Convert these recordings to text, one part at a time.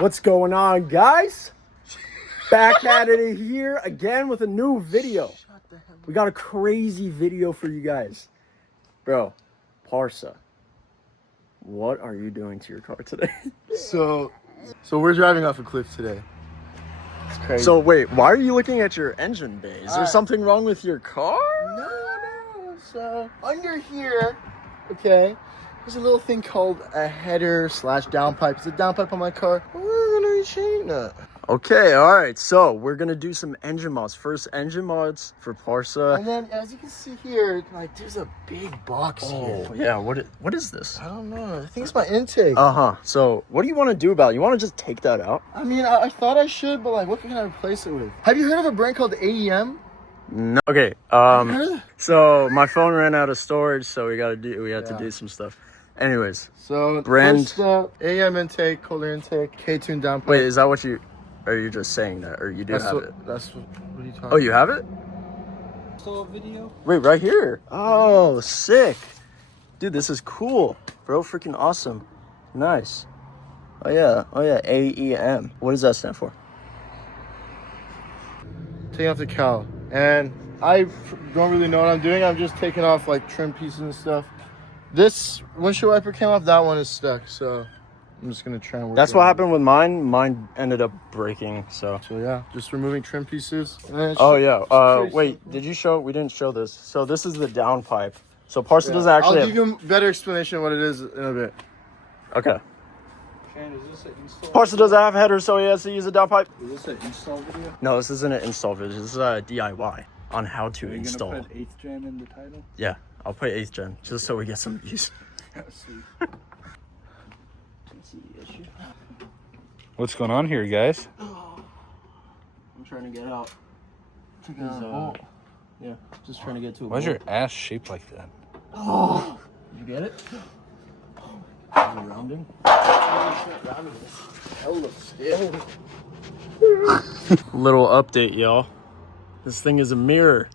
What's going on, guys? Back at it here again with a new video. We got a crazy video for you guys. Bro, Parsa, what are you doing to your car today? So we're driving off a cliff today. It's crazy. So wait, why are you looking at your engine bay? Is there something wrong with your car? No. So under here, okay, there's a little thing called a header / downpipe. It's a downpipe on my car. We're gonna be changing that. Okay, all right. So we're gonna do some engine mods. First engine mods for Parsa. And then, as you can see here, like there's a big box here. Yeah. What is this? I don't know. I think it's my intake. So what do you want to do about it? You want to just take that out? I mean, I thought I should, but like, what can I replace it with? Have you heard of a brand called AEM? No. Okay. So my phone ran out of storage, so we have to do some stuff. Anyways. So brand first, AEM intake, cooler intake, K-tune downpipe. Wait, is that what you? Are you just saying that, or you do have it? That's what are you talking about? Oh, you have it? So video. Wait, right here. Oh, sick. Dude, this is cool. Bro, freaking awesome. Nice. Oh yeah, AEM. What does that stand for? Taking off the cowl. And I don't really know what I'm doing. I'm just taking off like trim pieces and stuff. This windshield wiper came off. That one is stuck, so I'm just gonna try and work. That's what happened with mine. Mine ended up breaking, so yeah, just removing trim pieces. Oh yeah. Wait, did you show? We didn't show this. So this is the downpipe. So Parsa doesn't actually. I'll give you a better explanation of what it is in a bit. Okay. Shane, is this an install? Parsa doesn't have header, so he has to use a downpipe. Is this an install video? No, this isn't an install video. This is a DIY on how to install. Are you gonna put 8th gen in the title? Yeah, I'll put 8th gen just so we get some views. What's going on here, guys? I'm trying to get out. Yeah, just trying to get to a Why's your ass shaped like that? Oh, did you get it? Is it rounding? Little update, y'all. This thing is a mirror.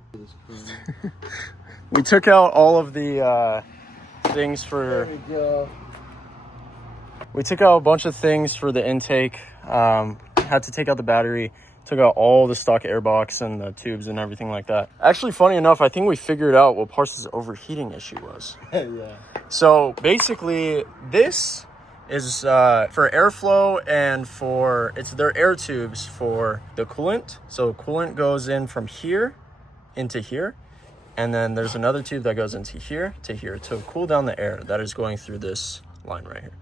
We took out all of the things for. There we go. We took out a bunch of things for the intake. Had to take out the battery. Took out all the stock airbox and the tubes and everything like that. Actually, funny enough, I think we figured out what Parsa's overheating issue was. Yeah. So basically, this is for airflow and they're air tubes for the coolant. So coolant goes in from here into here. And then there's another tube that goes into here to cool down the air that is going through this line right here.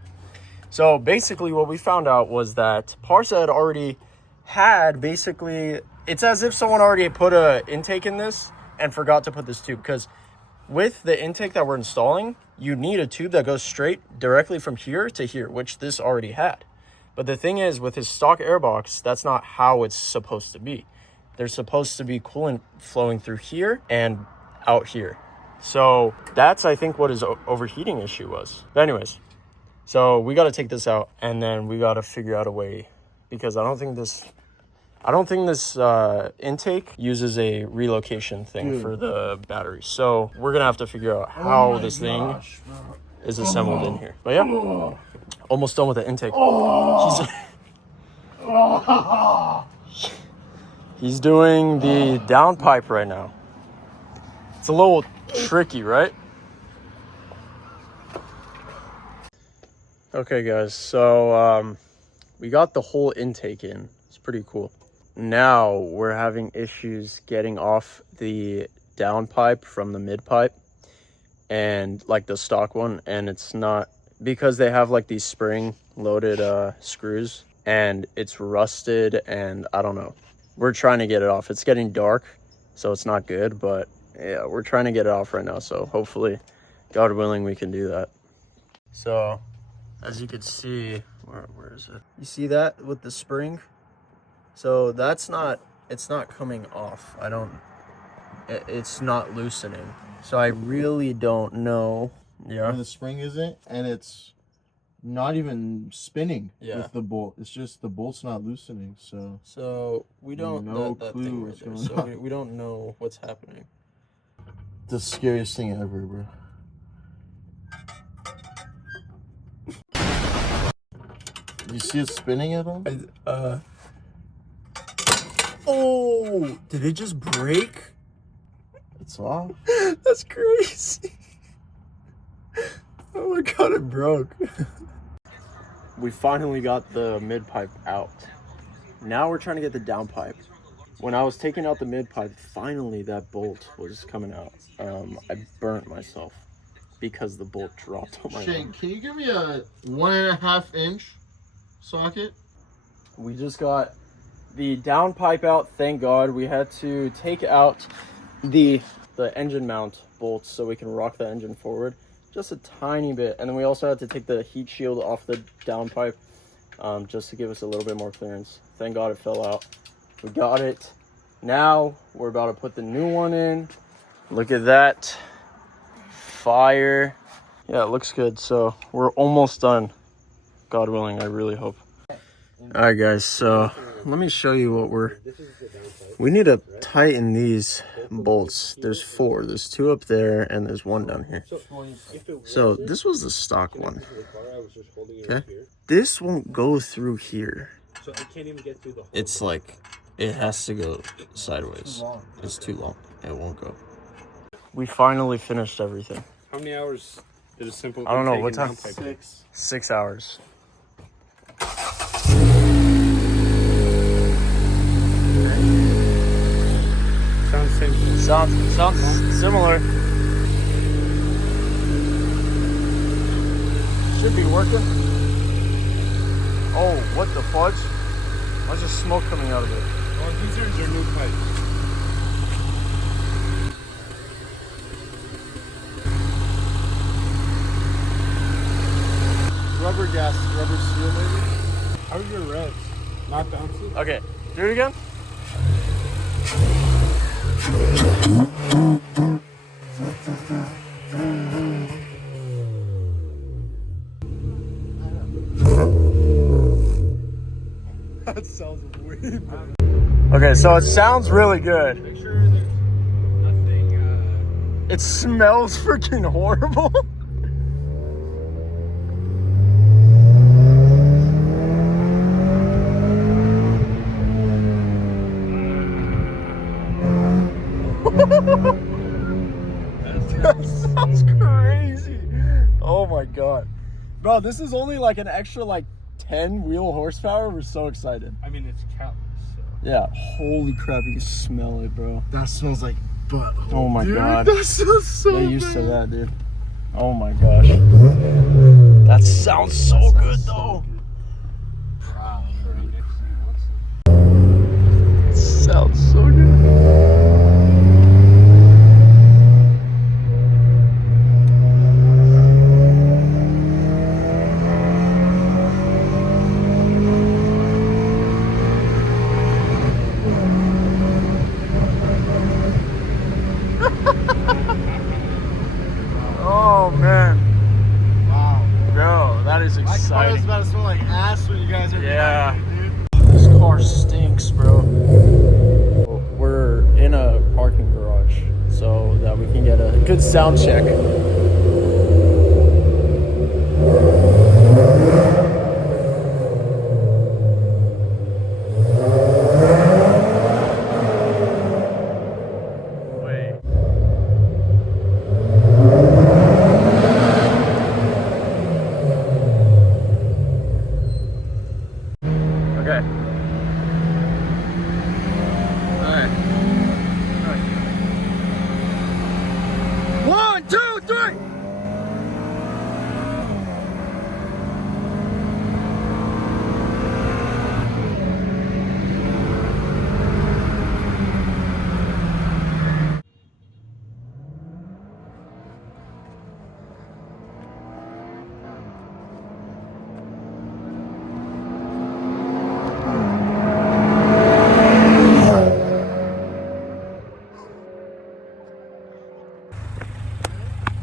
So basically what we found out was that Parsa had already had it's as if someone already put a intake in this and forgot to put this tube, because with the intake that we're installing, you need a tube that goes straight directly from here to here, which this already had. But the thing is, with his stock airbox, that's not how it's supposed to be. There's supposed to be coolant flowing through here and out here. So that's, I think, what his overheating issue was. But anyways, so we got to take this out, and then we got to figure out a way, because I don't think this intake uses a relocation thing for the battery. So we're gonna have to figure out how this thing is assembled in here. But yeah, almost done with the intake. He's doing the downpipe right now. It's a little tricky, right? Okay, guys, so we got the whole intake in. It's pretty cool. Now we're having issues getting off the downpipe from the mid pipe and like the stock one, and it's not, because they have like these spring loaded screws, and it's rusted, and I don't know. We're trying to get it off. It's getting dark, so it's not good, but yeah, we're trying to get it off right now, so hopefully, God willing, we can do that. So as you can see, where is it? You see that with the spring? So it's not coming off. It's not loosening. So I really don't know. Yeah. And the spring isn't, and it's not even spinning with the bolt. It's just the bolt's not loosening. So we don't know that clue thing what's right there. going So on. we don't know what's happening. The scariest thing ever, bro. You see it spinning at all? Oh, did it just break? It's off. That's crazy. Oh my god, it broke. We finally got the mid pipe out. Now we're trying to get the downpipe. When I was taking out the mid pipe, finally that bolt was coming out. I burnt myself because the bolt dropped on my Shane, arm. can you give me a 1.5 inch socket? We just got the downpipe out, thank God. We had to take out the engine mount bolts so we can rock the engine forward just a tiny bit, and then we also had to take the heat shield off the downpipe just to give us a little bit more clearance. Thank God it fell out. We got it. Now we're about to put the new one in. Look at that. Fire. Yeah, it looks good. So we're almost done. God willing, I really hope. All right, guys, so let me show you what we need to tighten these bolts. There's 4. There's 2 up there and there's 1 down here. So this was the stock one. Okay, this won't go through here. It's like it has to go sideways. It's too long. It won't go. We finally finished everything. How many hours did a simple? I don't know what time. 6. 6 hours. Sounds similar. Should be working. Oh, what the fudge? Why's there smoke coming out of it? Oh, these are your new pipes. Rubber gas, rubber seal maybe? How are your revs? Not bouncy? Okay, do it again. That sounds way better. Okay, so it sounds really good. Make sure there's nothing. It smells freaking horrible. That sounds crazy. Oh my god. Bro, this is only like an extra like 10 wheel horsepower. We're so excited. I mean, it's capless, so. Yeah, holy crap, you can smell it, bro. That smells like butthole. Oh my dude, god. That smells so Get used bad. to that, dude. Oh my gosh. That sounds so good though. Wow. Sounds so good. Oh man. Wow. Bro, that is My car is exciting. about to smell like ass when you guys are Yeah. driving, dude. This car stinks, bro. We're in a parking garage so that we can get a good sound check. Wait. Okay. Alright. 1, 2, 3!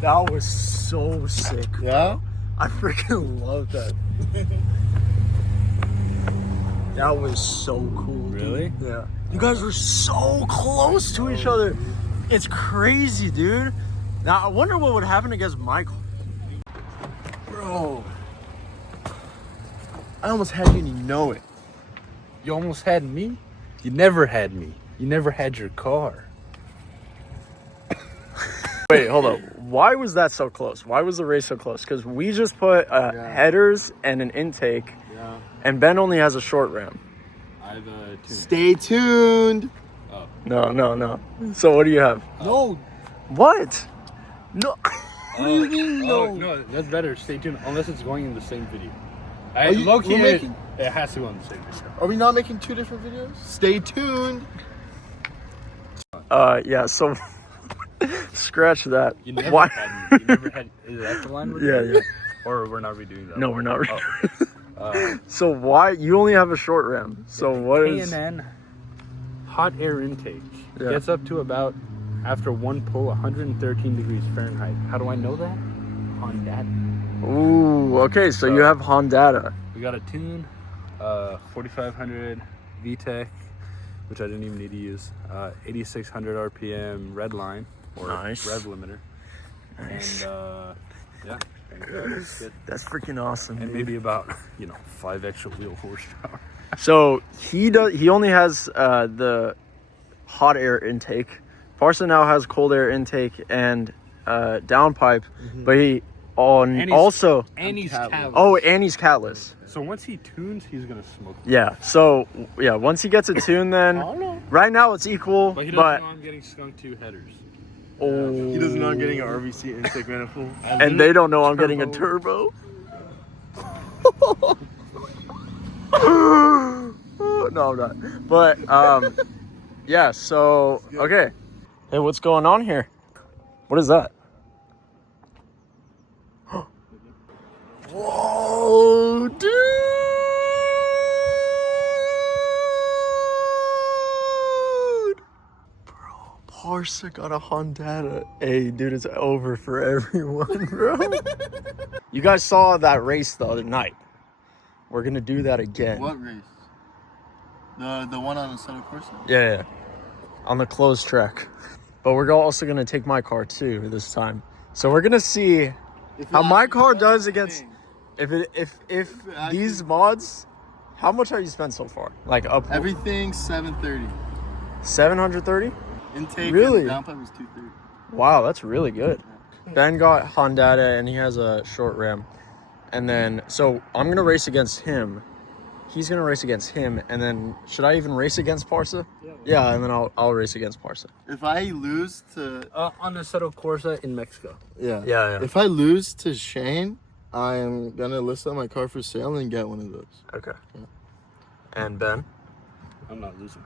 That was so sick. Yeah? I freaking love that. That was so cool. Dude. Really? Yeah. You guys were so close to each other. It's crazy, dude. Now I wonder what would happen against Michael. Bro. I almost had you and you know it. You almost had me? You never had me. You never had your car. Wait, hold up. Why was that so close? Why was the race so close? Because we just put headers and an intake, and Ben only has a short ram. I have a tune. Stay tuned. No. So what do you have? No. What? No. No, that's better. Stay tuned. Unless it's going in the same video. It has to go in the same video. Are we not making 2 different videos? Stay tuned. Yeah. So scratch that. You never Why? had me. You never had. Is that the line we're doing? Yeah. Or we're not redoing that? No, we're not. So why you only have a short ram? So what is? K&N hot air intake gets up to about, after one pull, 113 degrees Fahrenheit. How do I know that? Hondata. Ooh. Okay. So you have Hondata. We got a tune, 4500 VTEC, which I didn't even need to use. 8600 RPM red line or Nice. rev limiter. Nice. And it's good. That's freaking awesome. And dude. maybe about 5 extra wheel horsepower. So he only has the hot air intake. Parsa now has cold air intake and downpipe, but he also And he's catless. oh, and he's catless. So once he tunes, he's gonna smoke. Yeah. So yeah, once he gets a tune, then right now it's equal. But he doesn't know I'm getting skunked 2 headers. Oh, He doesn't know I'm getting an RVC intake manifold. and they don't know I'm getting a turbo. No, I'm not. But yeah. So okay. Hey, what's going on here? What is that? Whoa, dude! Bro, Parsa got a Hondata. Hey, dude, it's over for everyone, bro. You guys saw that race the other night. We're gonna do that again. What race? The one on the Settle course? Yeah. On the closed track. But we're also gonna take my car too this time. So we're gonna see how my car does against if these mods. How much have you spent so far? Like up Everything 730. 730? Intake Really? and downpipe was 230. Wow, that's really good. Ben got Hondata and he has a short ram. And then so I'm gonna race against him. He's gonna race against him, and then should I even race against Parsa? Yeah, and then I'll race against Parsa. If I lose to On the Settle Corsa in Mexico. Yeah. If I lose to Shane, I am gonna list out my car for sale and get one of those. Okay. And Ben? I'm not losing.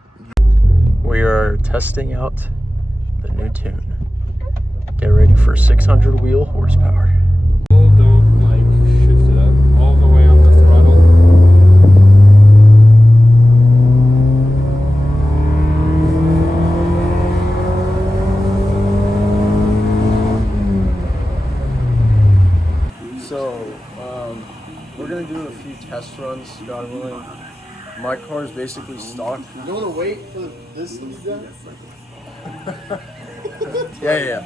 We are testing out the new tune. Get ready for 600 wheel horsepower. Don't shift it up all the way on the throttle. So, we're gonna do a few test runs, God willing. My car is basically stock. You want to wait for this to be done? Yeah.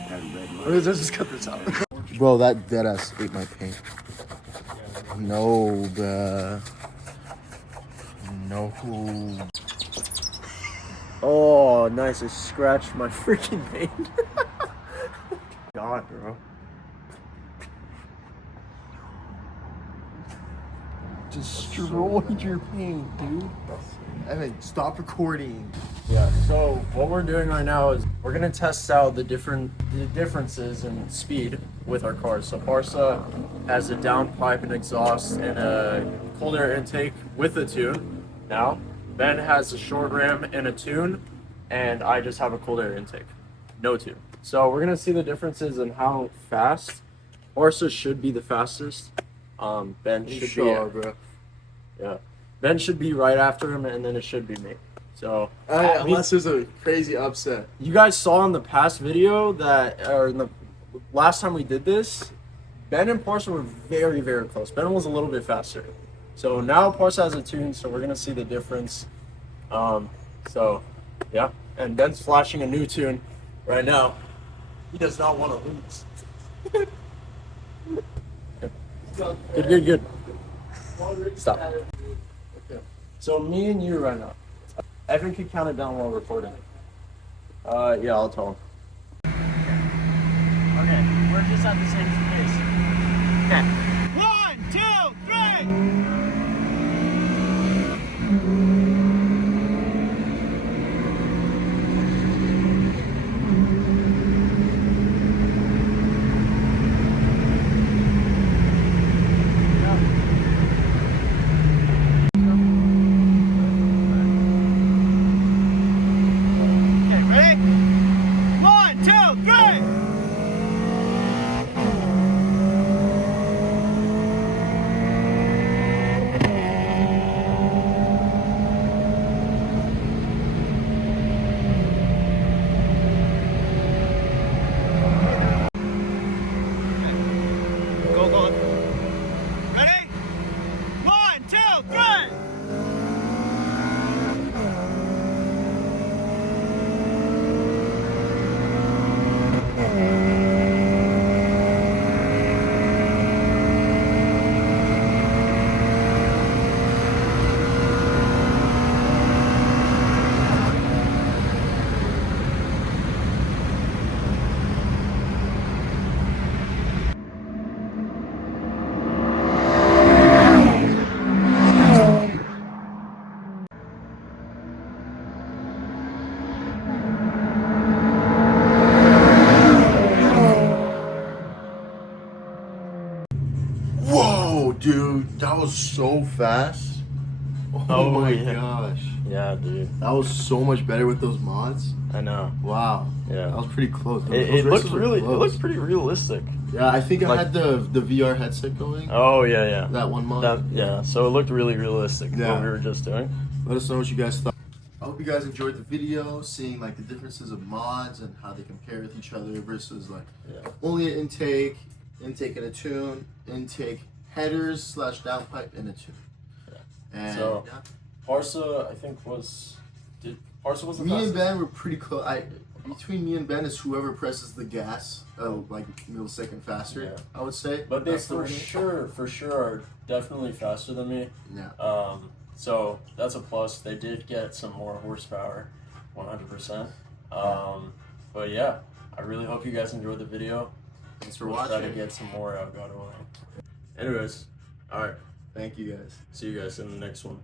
Let's just cut this out. Bro, that deadass ate my paint. No, bruh. No. Oh, nice. It scratched my freaking paint. God, bro. Destroyed your paint, dude. Evan, stop recording. Yeah, so what we're doing right now is we're gonna test out the differences in speed with our cars. So Parsa has a downpipe and exhaust and a cold air intake with a tune. Now Ben has a short ram and a tune, and I just have a cold air intake, no tune. So we're gonna see the differences in how fast Parsa should be the fastest. Ben should bro. yeah. Ben should be right after him, and then it should be me. So Unless there's a crazy upset. you guys saw in the past video or in the last time we did this, Ben and Parsa were very, very close. Ben was a little bit faster. So now Parsa has a tune, so we're gonna see the difference. So yeah, and Ben's flashing a new tune right now. He does not want to lose. Good. Stop. So me and you right now. Evan could count it down while recording. Yeah, I'll tell him. Okay, we're just at the same pace. Okay. 1, 2, 3! Whoa, dude, that was so fast. Oh my yeah. gosh. Yeah, dude. That was so much better with those mods. I know. Wow. Yeah. That was pretty close. It looked really. It looked pretty realistic. Yeah, I think I Like- had the VR headset going. Oh yeah. That one mod. Yeah. So it looked really realistic. Yeah. What we were just doing. Let us know what you guys thought. I hope you guys enjoyed the video, seeing like the differences of mods and how they compare with each other versus like only an intake and a tune, intake headers / downpipe and a tune. Yeah. And So Parsa, I think Parsa was the me and fastest? Ben were pretty close. Between me and Ben is whoever presses the gas like millisecond faster. Yeah. I would say. But they That's the for sure are definitely faster than me. Yeah. So that's a plus. They did get some more horsepower, 100%. But yeah, I really hope you guys enjoyed the video. Thanks for We'll watching. try to get some more out. God willing. Anyways, all right. Thank you guys. See you guys in the next one.